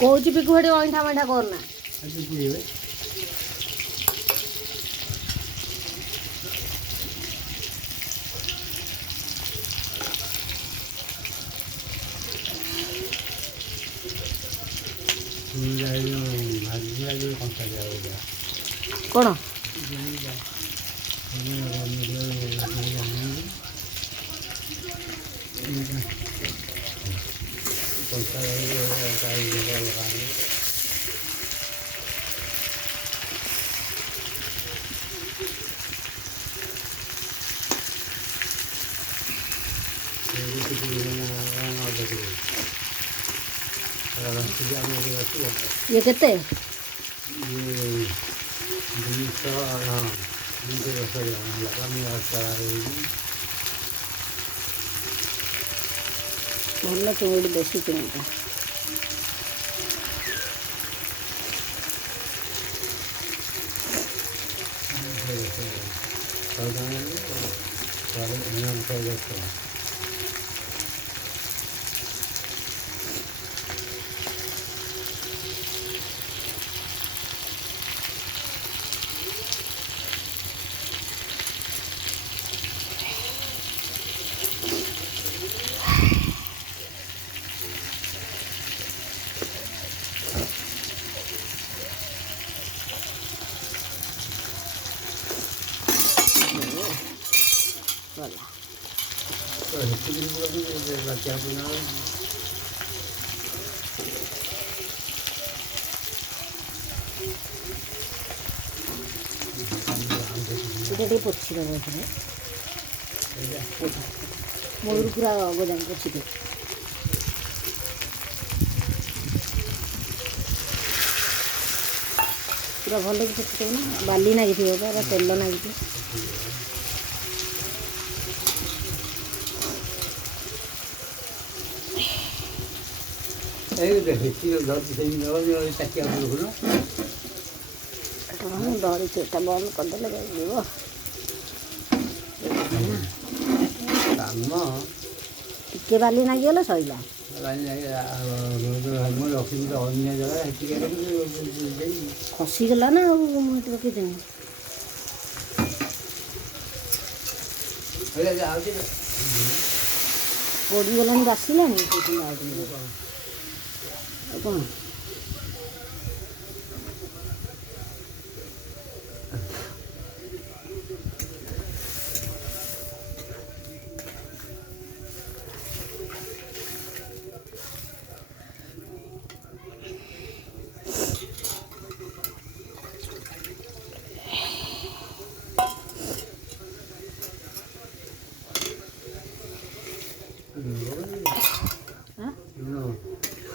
कौच पिकुड़ी अंठा मंठा करना कौन ये केते ଭଲ ଚୁଙ୍ଗୁଡ଼ି ଦେଶୀ ଚୁଙ୍ଗୁଡ଼ି ଟିକେ ପୋଛିଦେବ ଏଥିରେ ମୂଳରୁ ପୁରା ଗଜାଣି ପୋଛିଦେବ ପୁରା ଭଲକି ପୋଛିଦେବ ନା ବାଲି ନାଗିଥିବ ପୁରା ତେଲ ନାଗିଥିବ ଦଳି ଚେଟା ବନ୍ଦ କରିଦେଲେ ଯିବ ଟିକେ ବାଲି ନାଗିଗଲେ ସଇଲା ଖସିଗଲା ନା ଆଉ ରଖିଦେନି ପୋଡ଼ିଗଲାଣି ବାସିଲାଣି ଆଉ କ'ଣ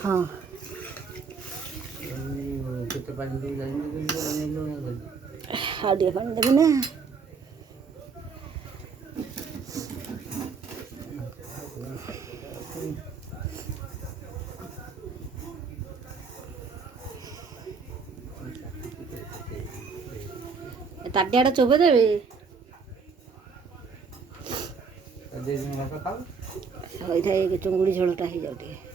हाँ ଆଉ ଟିକେ ପାଣି ଦେବି ନା ତାଟିଆଟା ଚୋବେଇ ଦେବି ହୋଇଥାଏ ଚୁଙ୍ଗୁଡ଼ି ଝୋଳଟା ହେଇଯାଉ ଟିକେ